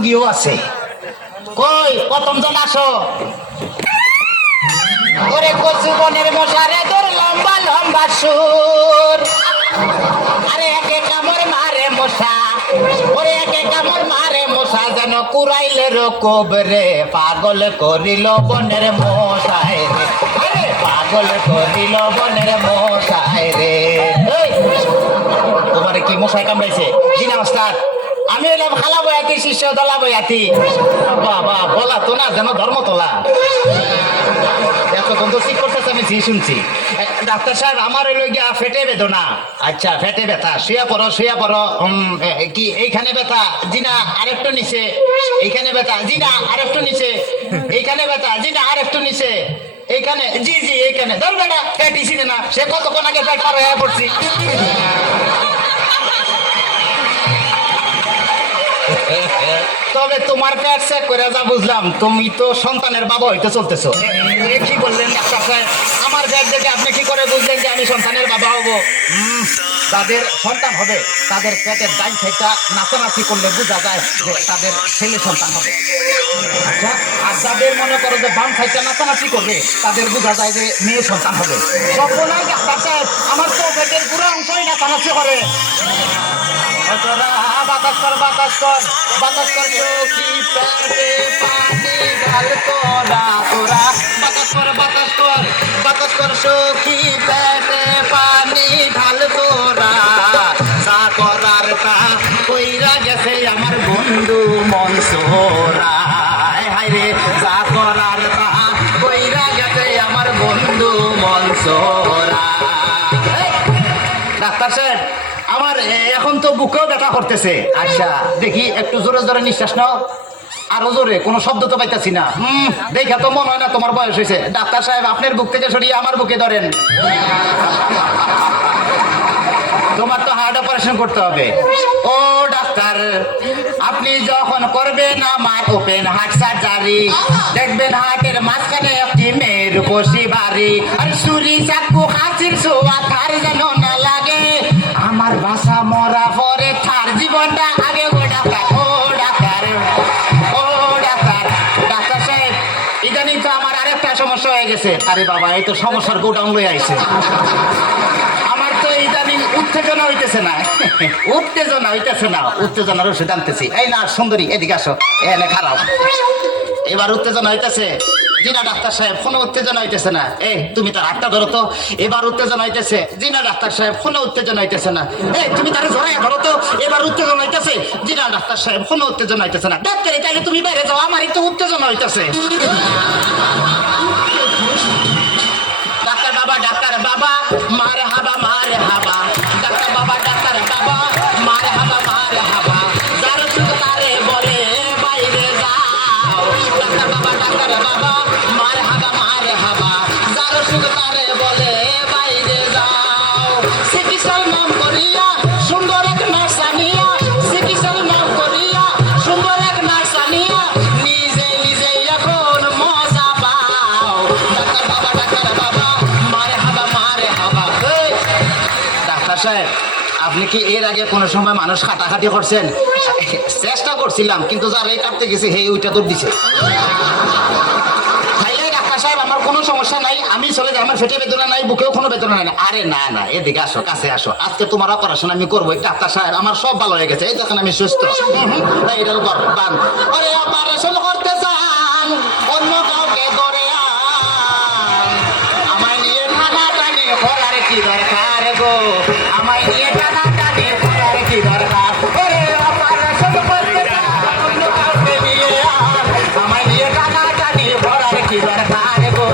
রুগীও আছে। কই প্রথম জন আসো। ওরে কচু বনের মশারে তোর লম্বা লম্বা সুর, আরে একে কামড় মারে মশা, ওরে একে কামড় মারে মশা যেন কুড়াইলের কোবরে, পাগল করিল বনের মশায় রে, আরে পাগল করিল বনের মশায় রে। তোমারে কি মশাই কামড়াইছে? জি না ওস্তাদ, আমি এলাম খালা বয়াতি, শিষ্য দলা বয়াতি। বাবা বলা তো না যেন ধর্মতলা। এতক্ষণ তো ঠিক করতেছে, আমি জি শুনছি। ডাক্তার সাহেব আমার হইল গিয়া ফেটে বেদনা। আচ্ছা ফেটে ব্যথা, শুয়া পড়ো শুয়া পড়ো। কি এইখানে ব্যথা? জি না আরেকটু নিচে। এইখানে ব্যথা? জি না আরেকটু নিচে। এইখানে ব্যথা? জি না আরেকটু নিচে। এইখানে? জি জি এইখানে। ধর বেটা পেট ইসিনে না, সে কতক্ষণ আগে পেট পার হয়ে পড়ছি। তবে তোমার পেট চেক করে যা বুঝলাম, তুমি তো সন্তানের বাবা হইতে চলতেছো। কি বললেন ডাক্তার সাহেব? আমার পেট দেখে আপনি কি করে বুঝলেন যে আমি সন্তানের বাবা হব? যাদের সন্তান হবে তাদের পেটের ডাইন সাইডটা নাচানাচি করলে বোঝা যায় যে তাদের ছেলে সন্তান হবে। আচ্ছা, আর যাদের মনে করো যে বাম সাইডটা নাচানাচি করবে তাদের বোঝা যায় যে মেয়ে সন্তান হবে। সব নাই ডাক্তার সাহেব, আমার তো পেটের পুরো অংশই নাচানাচি করে। বাতাস কর বাতাস কর বাতাস কর সখী পেটে পানি ঢাল তোরা তোরা, বাতাস কর বাতাস কর বাতাস কর সখী পেটে পানি ঢাল তোরা, চা করার তা কইরা গেছে আমার বন্ধু মনসুরা, হায় রে চা করার তা কইরা গেছে আমার বন্ধু মনসুরা। ডাক্তার সাহেব আমার এখন তো বুকেও ব্যথা করতেছে। আচ্ছা দেখি একটু জোরে জোরে নিঃশ্বাস নাও, আরো জোরে, কোনো শব্দ তো পাইতেছি না। দেখা তো মনে হয় না তোমার বয়স হয়েছে। ডাক্তার সাহেব আপনার বুক থেকে সরিয়ে আমার বুকে ধরেন। তোমার তো হার্ট অপারেশন করতে হবে। ও ডাক্তার, আপনি যখন করবেন আমার ওপেন হার্ট সার্জারি, দেখবেন হার্টের মাঝখানে একটি মেয়ের বসি বাড়ি, আর ছুরি চাকু হাসির ছোঁয়া তার যেন না লাগে, আমার বাসা মরা পরে তার জীবনটা আগে। ও ডাক্তার ও ডাক্তার ও ডাক্তার। ডাক্তার সাহেব ইদানিং তো আমার আরেকটা সমস্যা হয়ে গেছে। আরে বাবা, এই তো সমস্যার গোডাউন লয়ে আইছে। আমার তো ইদানিং উত্তেজনা হইতেছে না, উত্তেজনা হইতেছে না, উত্তেজনার ওষুধ আনতেছি। এই না সুন্দরী এদিকে আসো, এনে খারাপ। এবার উত্তেজনা হইতেছে? জি না ডাক্তার সাহেব, কোনো উত্তেজনা হইতেছে না। এই তুমি তার হাতটা ধরো তো। এবার উত্তেজনা হইতেছে? জি না ডাক্তার সাহেব, কোনো উত্তেজনা হইতেছে না। এই তুমি তার জড়াই ধরো তো। এবার উত্তেজনা হইতেছে? জি না ডাক্তার সাহেব, কোনো উত্তেজনা হইতেছে না। ডাক্তার তাইলে তুমি বাইরে যাও, আমারই তো উত্তেজনা হইতেছে। ডাক্তার বাবা ডাক্তার বাবা মারে হাবা মারে হাবা, ডাক্তার বাবা ডাক্তার বাবা মারে হাবা মারে হাবা, যার শুধু তারে বলে বাইরে যাও। ডাক্তার বাবা ডাক্তার বাবা মারে হাবা, যার শুধু তারে বলে বাইরে যাও। চিকিৎসার নাম করিয়া সুন্দর এক নার্স আনিয়া, চিকিৎসার নাম করিয়া সুন্দর এক নার্স আনিয়া, নিজে নিজে এখন মজা পাও। ডাক্তার বাবা ডাক্তার বাবা মারে হাবা। ডাক্তার সাহেব, আপনি কি এর আগে কোনো সময় মানুষ কাটাকাটি করছেন? চেষ্টা করছিলাম, কিন্তু যারাই কাটতে গেছে হে ওইটা দৌড় দিছে। ডাক্তার সাহেব আমার কোনো সমস্যা নাই, আমি চলে যাই, আমার পেটে বেদনা নাই, বুকেও কোনো বেদনা নাই। আরে না না, এদিকে আসো, কাছে আসো, আজকে তোমার অপারেশন আমি করবো। ডাক্তার সাহেব আমার সব ভালো হয়ে গেছে, এই দেখেন আমি সুস্থ। এটার উপর বান ওরে অপারেশন করতে চান, অন্য কাউকে করে আমায় নিয়ে টানাটানি করার কি দরকার গো, আমায় নিয়ে টানাটানি করার কি দরকার? ওরে অপারেশন করতে চান, অন্য কাউকে নিয়ে আমায় নিয়ে টানাটানি করার কি দরকার গো?